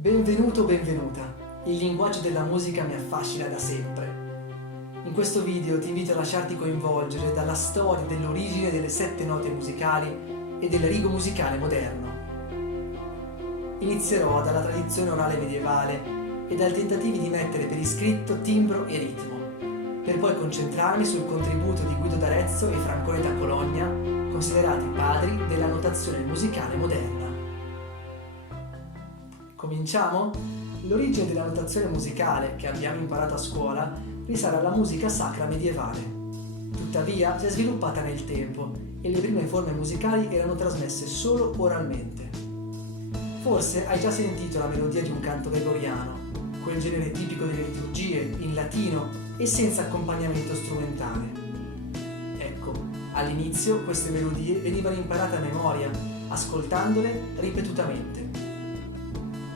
Benvenuto o benvenuta, il linguaggio della musica mi affascina da sempre. In questo video ti invito a lasciarti coinvolgere dalla storia dell'origine delle 7 note musicali e del rigo musicale moderno. Inizierò dalla tradizione orale medievale e dai tentativi di mettere per iscritto timbro e ritmo, per poi concentrarmi sul contributo di Guido d'Arezzo e Francone da Cologna, considerati padri della notazione musicale moderna. Cominciamo? L'origine della notazione musicale, che abbiamo imparato a scuola, risale alla musica sacra medievale. Tuttavia, si è sviluppata nel tempo e le prime forme musicali erano trasmesse solo oralmente. Forse hai già sentito la melodia di un canto gregoriano, quel genere tipico delle liturgie, in latino e senza accompagnamento strumentale. Ecco, all'inizio queste melodie venivano imparate a memoria, ascoltandole ripetutamente.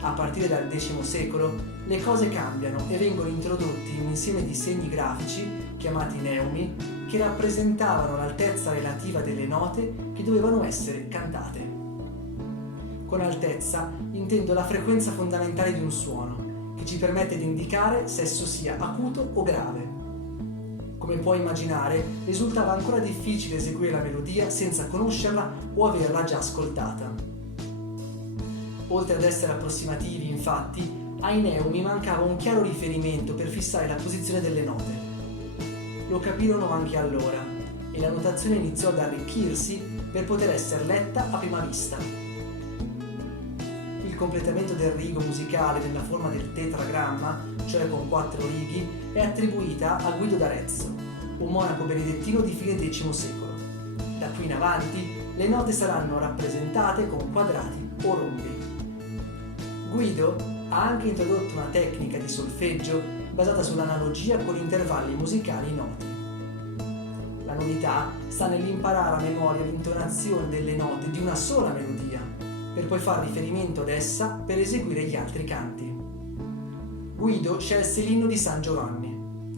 A partire dal X secolo le cose cambiano e vengono introdotti un insieme di segni grafici, chiamati neumi, che rappresentavano l'altezza relativa delle note che dovevano essere cantate. Con altezza intendo la frequenza fondamentale di un suono, che ci permette di indicare se esso sia acuto o grave. Come puoi immaginare, risultava ancora difficile eseguire la melodia senza conoscerla o averla già ascoltata. Oltre ad essere approssimativi, infatti, ai neumi mancava un chiaro riferimento per fissare la posizione delle note. Lo capirono anche allora, e la notazione iniziò ad arricchirsi per poter essere letta a prima vista. Il completamento del rigo musicale nella forma del tetragramma, cioè con 4 righi, è attribuita a Guido d'Arezzo, un monaco benedettino di fine X secolo. Da qui in avanti le note saranno rappresentate con quadrati o rombi. Guido ha anche introdotto una tecnica di solfeggio basata sull'analogia con intervalli musicali noti. La novità sta nell'imparare a memoria l'intonazione delle note di una sola melodia, per poi far riferimento ad essa per eseguire gli altri canti. Guido scelse l'inno di San Giovanni.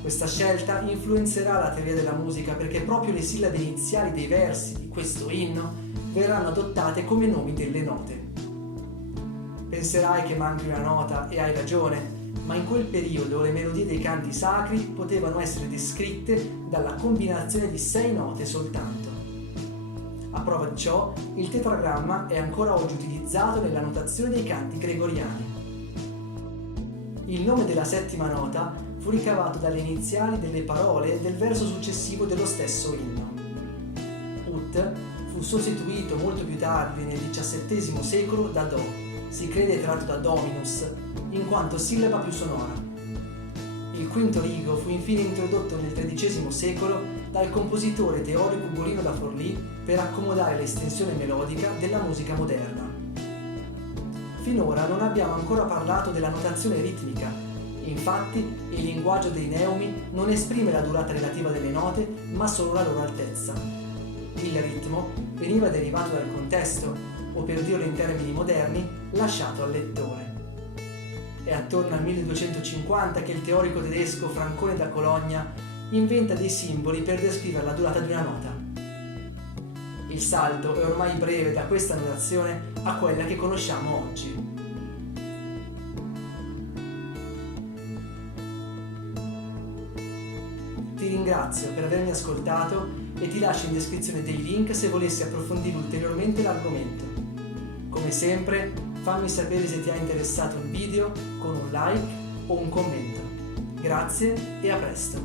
Questa scelta influenzerà la teoria della musica perché proprio le sillabe iniziali dei versi di questo inno verranno adottate come nomi delle note. Penserai che manchi una nota e hai ragione, ma in quel periodo le melodie dei canti sacri potevano essere descritte dalla combinazione di 6 note soltanto. A prova di ciò, il tetragramma è ancora oggi utilizzato nella notazione dei canti gregoriani. Il nome della 7ª nota fu ricavato dalle iniziali delle parole del verso successivo dello stesso inno. Ut fu sostituito molto più tardi, nel XVII secolo, da Do. Si crede tratto da Dominus, in quanto sillaba più sonora. Il quinto rigo fu infine introdotto nel XIII secolo dal compositore teorico Ugolino da Forlì per accomodare l'estensione melodica della musica moderna. Finora non abbiamo ancora parlato della notazione ritmica. Infatti, il linguaggio dei neumi non esprime la durata relativa delle note, ma solo la loro altezza. Il ritmo veniva derivato dal contesto, o per dirlo in termini moderni, lasciato al lettore. È attorno al 1250 che il teorico tedesco Francone da Cologna inventa dei simboli per descrivere la durata di una nota. Il salto è ormai breve da questa notazione a quella che conosciamo oggi. Ti ringrazio per avermi ascoltato e ti lascio in descrizione dei link se volessi approfondire ulteriormente l'argomento. Come sempre, fammi sapere se ti ha interessato il video con un like o un commento. Grazie e a presto!